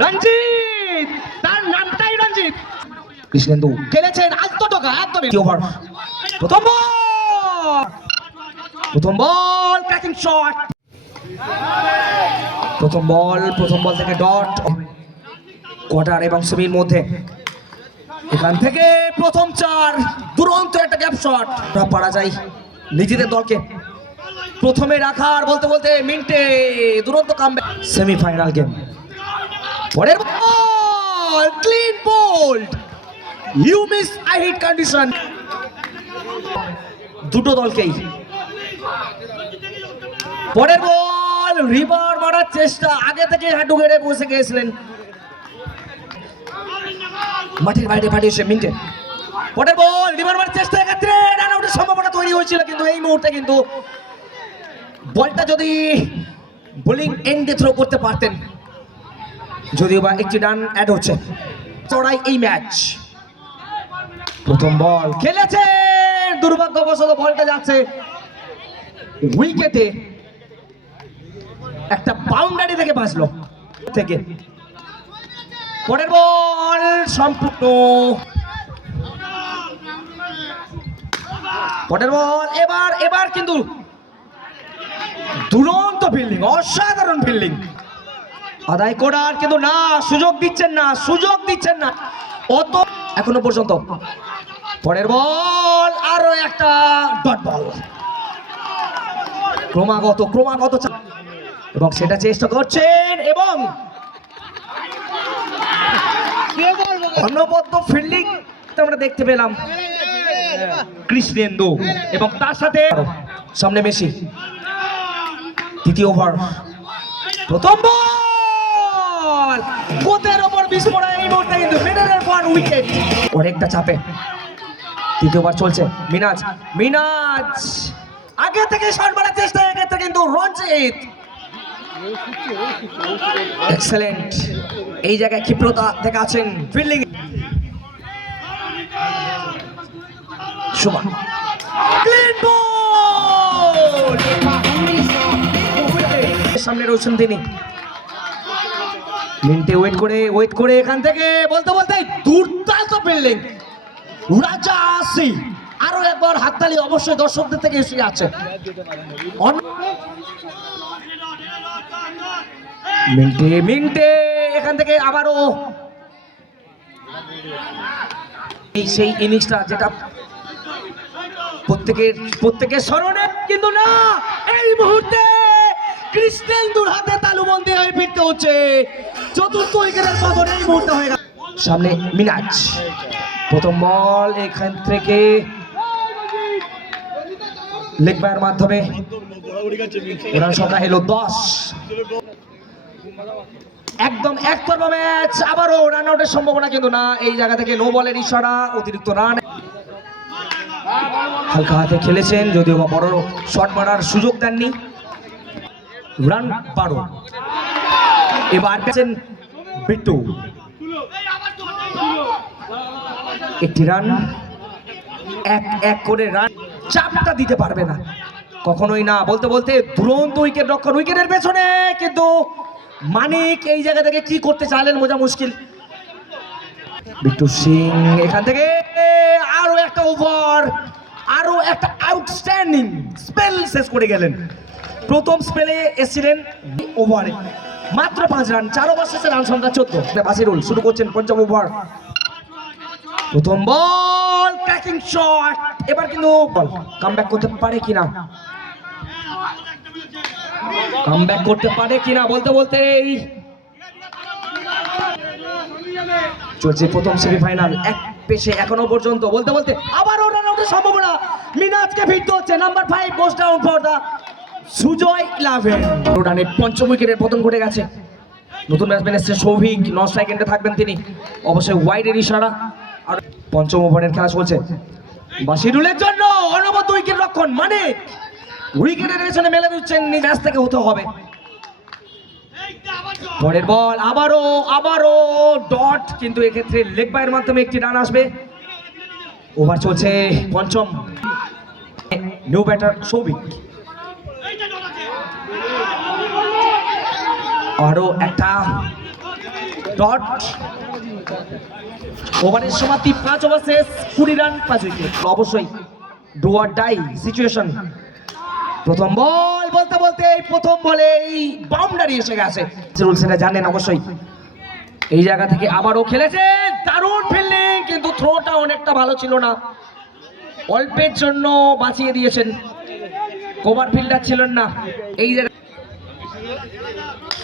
রঞ্জিত, তার নামটাই রঞ্জিত। কৃষ্ণেন্দু খেলেছেন আত্মটকা একদমই। ওভার প্রথম বল ক্র্যাকিং শট। প্রথম বল থেকে ডট। কোয়ার্টার এবং সেমির মধ্যে এখান থেকে প্রথম চার, দুরন্ত একটা গ্যাপ শট। পারা যায় নিজেদের দলকে প্রথমে রাখার বলতে বলতে মিনিটে দুরন্ত কামব্যাক। Semifinal game. পরের ball clean bowled, you miss I hit condition. দুটো দলকেই পরের বল রিভার মারার চেষ্টা, আগে থেকে হাঁটু গেড়ে বসে গিয়েছিলেন, মাঠের বাইরে পাঠিয়েছে মিন্টে। পরের বল রিভার মারার চেষ্টা, এক্ষেত্রে রান আউটের সম্ভাবনা তৈরি হয়েছিল, কিন্তু এই মুহূর্তে কিন্তু বলটা যদি বোলিং এন্ডে থ্রো করতে পারতেন, যদিও বা একটি রান অ্যাড হচ্ছে। চড়াই এই ম্যাচ। প্রথম বল খেলেছে, দুর্ভাগ্যবশত বলটা যাচ্ছে উইকেটে, একটা বাউন্ডারি থেকে বাঁচলো থেকে। পরের বল সম্পূর্ণ, পরের বল এবার কিন্তু দুরন্ত ফিল্ডিং, অসাধারণ ফিল্ডিং আদায় করার, কিন্তু না, সুযোগ দিচ্ছেন না অত এখনো পর্যন্ত। পরের বল আরো একটা ডট বল, ক্রমাগত এবং সেটা চেষ্টা করছেন, এবং অনবদ্য ফিল্ডিং আমরা দেখতে পেলাম কৃষ্ণেন্দু, এবং তার সাথে সামনে মেসি। দ্বিতীয় ওভার, প্রথম বল গোতের ওপর বিস্ফোরণ, এই মুহূর্তে কিন্তু মিডলের পর উইকেট, অনেকটা চাপে। তৃতীয়বার চলছে, মিনাজ আগে থেকে শট মারার চেষ্টা, এক্ষেত্রে কিন্তু রঞ্জিত এক্সেলেন্ট, এই জায়গায় ক্ষিপ্রতা থেকে আছেন ফিল্ডিং। সুমান ক্লিন বল, সামনে রয়েছেন তিনি, মিনিটে ওয়েট করে এখান থেকে বলতে দুর্দান্ত ফিল্ডিং রাজা আসি। আরো একবার হাততালি অবশ্যই দর্শকদের থেকে এসে আছে। মিনিটে এখান থেকে আবারও সেই ইনিংসটা যেটা প্রত্যেকের স্মরণে, কিন্তু না, এই মুহূর্তে কৃষ্ণেন্দুর হাতে তালুবন্দী হয়ে ফিরতে হচ্ছে। চতুর্থ উইকেটের পতন এই মুহূর্তে হয়ে গেল। সামনে মিনাজ, প্রথম বল এখান থেকে লেগ বাইয়ের মাধ্যমে রান সংখ্যা এলো 10। একদম একতরফা ম্যাচ, আবারও রান আউটের সম্ভাবনা, কিন্তু না, এই জায়গা থেকে নো বলের ইশারা, অতিরিক্ত রান। হালকা হাতে খেলেছেন, যদিও বা বড় শট মারার সুযোগ দেননি। রান 12। এবার পেয়েছেন বিট্টু, একটি রান, এক করে রান, চাপটা দিতে পারবে না কখনোই না। বলতে দুরন্ত উইকেট রক্ষণ, উইকেটের পেছনে, কিন্তু মানিক এই জায়গা থেকে কি করতে চাইলেন বোঝা মুশকিল। বিট্টু সিং এখান থেকে আরো একটা ওভার, আরো একটা আউটস্ট্যান্ডিং স্পেল শেষ করে গেলেন। প্রথম স্পেলে এসেছিলেন ওভারে মাত্র 5 রান, 4 ওভার শেষে রান সংখ্যা 14। বাসিরুল শুরু করছেন পঞ্চম ওভার। প্রথম বল ক্র্যাকিং শট, এবার কিন্তু বল কামব্যাক করতে পারে কিনা, বলতে চলছে প্রথম সেমিফাইনাল, এক পেশে এখনো পর্যন্ত। বলতে আবারও রান আউটের সম্ভাবনা, মিনাজকে ফিরতে হচ্ছে। Number 5 goes down for the Sujay 11 রানে পঞ্চম উইকেটের পতন ঘটে গেছে। নতুন ব্যাটসম্যান এসেছে সৌভিক, নন স্ট্রাইক এন্ডে থাকবেন তিনি, অবশ্যই ওয়াইডের ইশারা। আর পঞ্চম ওভারের খেলা চলছে, বাসিরুলের জন্য অনবদ্য উইকেট রক্ষণ, মানে উইকেটের পেছনে মেলে দিচ্ছেন, ম্যাচ থেকে হতে হবে। পরের বল আবারও ডট, কিন্তু এক্ষেত্রে লেগ বাইয়ের মাধ্যমে একটি রান আসবে। ওভার চলছে পঞ্চম, নিউ ব্যাটার সৌভিক, আরো একটা ডট। ওভারের সমাপ্তি 5 ওভার শেষ, 20 রান 5 উইকেট। অবশ্যই ডু অর ডাই সিচুয়েশন। প্রথম বল বলতে বলতে এই প্রথম বলে এই বাউন্ডারি এসে গেছে। রুল সেটা জানেন অবশ্যই। এই জায়গা থেকে আবারও খেলেছে, দারুণ ফিল্ডিং, কিন্তু থ্রোটা অনেকটা ভালো ছিল না, অল্পের জন্য বাঁচিয়ে দিয়েছেন, কভার ফিল্ডার ছিলেন না। এই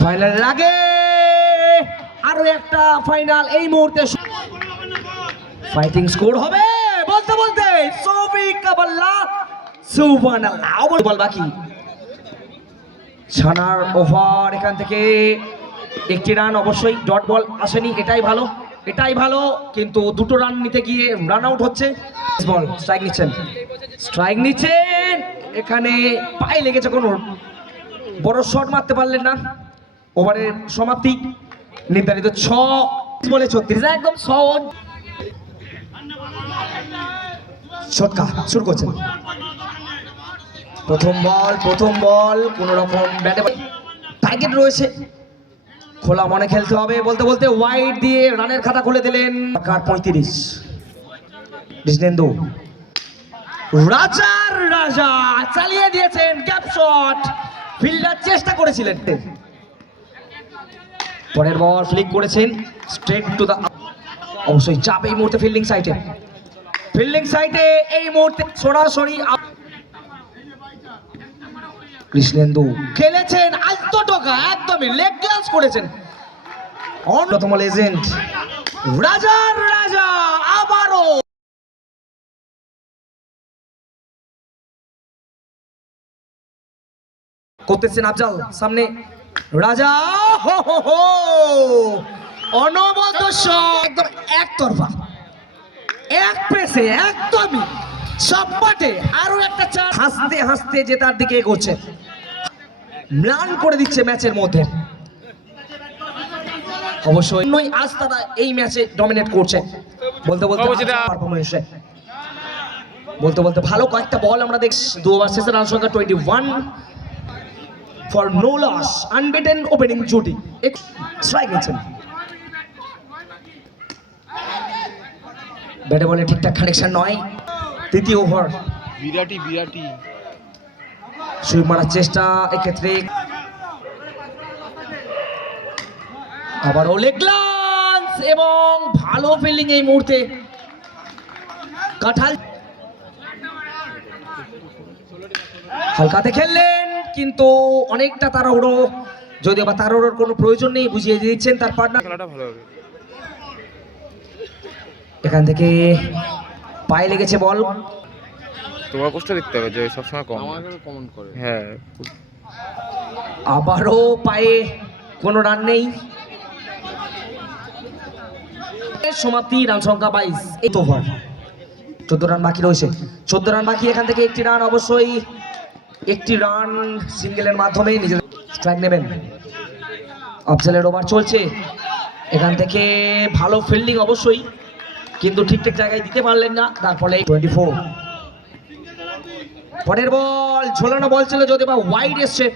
ফাইনাল লাগে আরো একটা ফাইনাল এই মুহূর্তে ফাইটিং স্কোর হবে বলতে বলতে সৌভিক কাবাল্লা সুবহানাল্লাহ। বল বাকি ছানার ওভার, এখান থেকে একটি রান, অবশ্যই ডট বল আসেনি, এটাই ভালো, এটাই ভালো, কিন্তু দুটো রান নিতে গিয়ে রান আউট হচ্ছে। বল স্ট্রাইক নিচ্ছেন, স্ট্রাইক নিচ্ছেন, এখানে পায়ে লেগেছে, কোনো বড় শট মারতে পারলেন না। ওভারের সমাপ্তি নির্ধারিত 6 বলে 36, একদম সহজ। শটকা শুরু করছেন, প্রথম বল কোন রকম ব্যাটে টার্গেট রয়েছে, খোলা মনে খেলতে হবে বলতে বলতে ওয়াইড দিয়ে রানের খাতা খুলে দিলেন। 35 কৃষ্ণেন্দু রাজা চালিয়ে দিয়েছেন, গ্যাপ শট, ফিল্ডার চেষ্টা করেছিলেন, পরের বল ফ্লিক করেছেন স্ট্রেট টু দা, অবশ্যই চাপ এই মুহূর্তে ফিল্ডিং সাইডে এই মুহূর্তে সরাসরি কৃষ্ণেন্দু খেলেছেন আলতো টোকা, একদমই লেগ গ্লান্স করেছেন। অন্যতম লেজেন্ড রাজা আবারও করতেছেন আফজাল, সামনে রাজা, হো অনবদ্য শট, একদম একতরফা, এক পেসে একদমই সবপাটে আরো একটা চার, হাসতে যে তার দিকে এগোচ্ছে, ম্লান করে দিচ্ছে ম্যাচের মধ্যে। অবশ্যই আজ তারা এই ম্যাচে ডমিনেট করছে বলতে পারফরম্যান্সে, বলতে ভালো কয়েকটা বল আমরা দেখছি। 2 ওভার শেষে রান সংখ্যা 21 for no loss, unbeaten opening জুটি। স্ট্রাইক নিচ্ছেন, ব্যাটে বলে ঠিকঠাক কানেকশন নয়। তৃতীয় ওভার, বিরাটি সুইপ মারার চেষ্টা, এক্ষেত্রে আবারও লেগ গ্লান্স এবং ভালো ফিল্ডিং এই মুহূর্তে কাঁঠাল, হালকাতে খেললেন কিন্তু অনেকটা তাড়াহুড়ো, যদিও বা তাড়াহুড়োর কোনো প্রয়োজন নেই, বুঝিয়ে দিচ্ছেন তার পার্টনার। এখান থেকে পায়ে লেগেছে বল, তোমার কষ্ট দেখতে হবে যে সবসময় কমেন্ট করে। হ্যাঁ, আবারও পায়ে কোনো রান নেই, সমাপ্তি রান সংখ্যা 22, এই ওভার 14 রান বাকি রয়েছে, 14 রান বাকি, এখান থেকে একটি রান, অবশ্যই একটি রান সিঙ্গেলের মাধ্যমে নিজের স্ট্রাইক নেবেন। আফজালের ওভার চলছে, এখান থেকে ভালো ফিল্ডিং অবশ্যই, কিন্তু ঠিকঠাক জায়গায় দিতে পারলেন না, তার ফলে 24। পরের বল ঝোলানো বল ছিল, যদি বা ওয়াইড এসছে,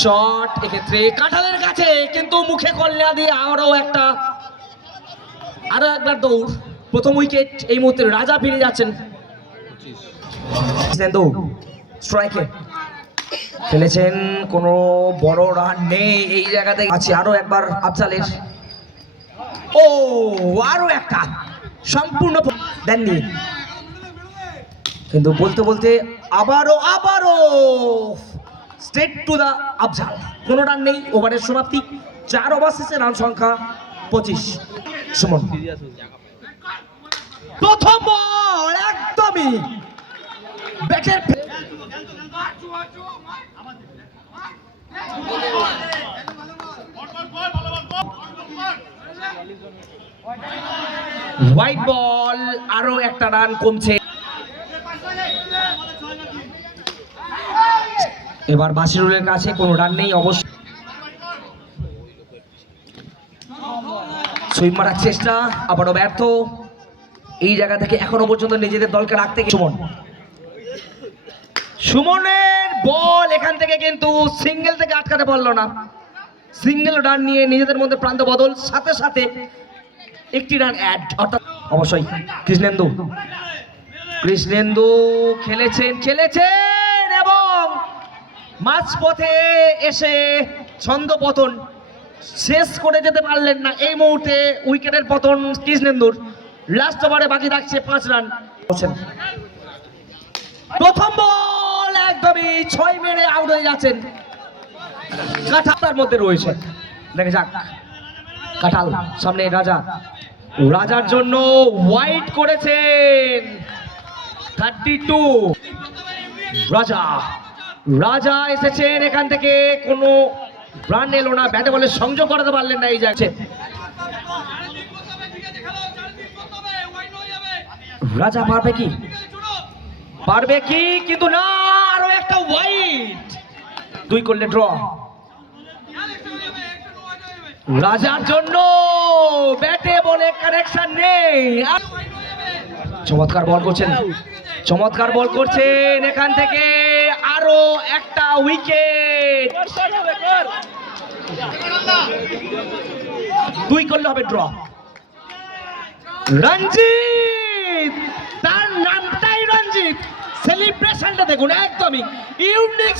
শট এক্ষেত্রে কাঁঠালের কাছে, কিন্তু মুখে কল্যা দিয়ে আরো একবার দৌড়, প্রথম উইকেট এই মুহূর্তে রাজা ফিরে যাচ্ছেন। স্ট্রাইকে খেলেছেন, কোনো বড় রান নেই এই জায়গাতে আছে, আরো একবার আফজালের, আরো একটা সম্পূর্ণ দেননি, কিন্তু বলতে আবারও স্ট্রেট টু দা আফজাল, কোনো রান নেই, ওভারের সমাপ্তি 4 ওভার শেষে রান সংখ্যা 25। সুমন প্রথম বল একদমই ব্যাটের হোয়াইট বল, আরো একটা রান কমছে। এবার বাসিরুলের কাছে কোনো রান নেই, অবশ্য সুইপ মারার চেষ্টা, আবারও ব্যর্থ। এই জায়গা থেকে এখনো পর্যন্ত নিজেদের দলকে রাখতে সুমন সুমনের বল এখান থেকে কিন্তু সিঙ্গেল থেকে আটকাতে পারলো না। সিঙ্গেল রান নিয়ে নিজেদের মধ্যে প্রান্ত বদল, সাথে সাথে একটি রান অ্যাড, অর্থাৎ অবশ্যই কৃষ্ণেন্দু খেলেছেন এবং মাঝপথে এসে ছন্দপতন শেষ করে যেতে পারলেন না। এই মুহূর্তে উইকেটের পতন কৃষ্ণেন্দুর। লাস্ট ওভারে বাকি থাকছে 5 রান। প্রথম বল একদমই 6 মেরে আউট হয়ে যাচ্ছেন। কাঁঠাল মধ্যে রয়েছে, দেখে যাক। কাঁঠাল সামনে রাজার জন্য ওয়াইড করেছেন 32। রাজা এসেছেন, এখান থেকে কোনো রান এলো না, ব্যাটে বলে সংযোগ করাতে পারলেন না। এই যাচ্ছে রাজা পারবে কি কিন্তু না, আরো একটা ওয়াইড, 2 করলে ড্র। রাজার জন্য ব্যাটে বলে কানেকশন নেই। চমৎকার বল করছেন এখান থেকে, আরো একটা উইকেট, 2 করলে হবে ড্র। রঞ্জিত, তার নামটাই রঞ্জিত, সেলিব্রেশনটা দেখুন একদমই ইউনিক।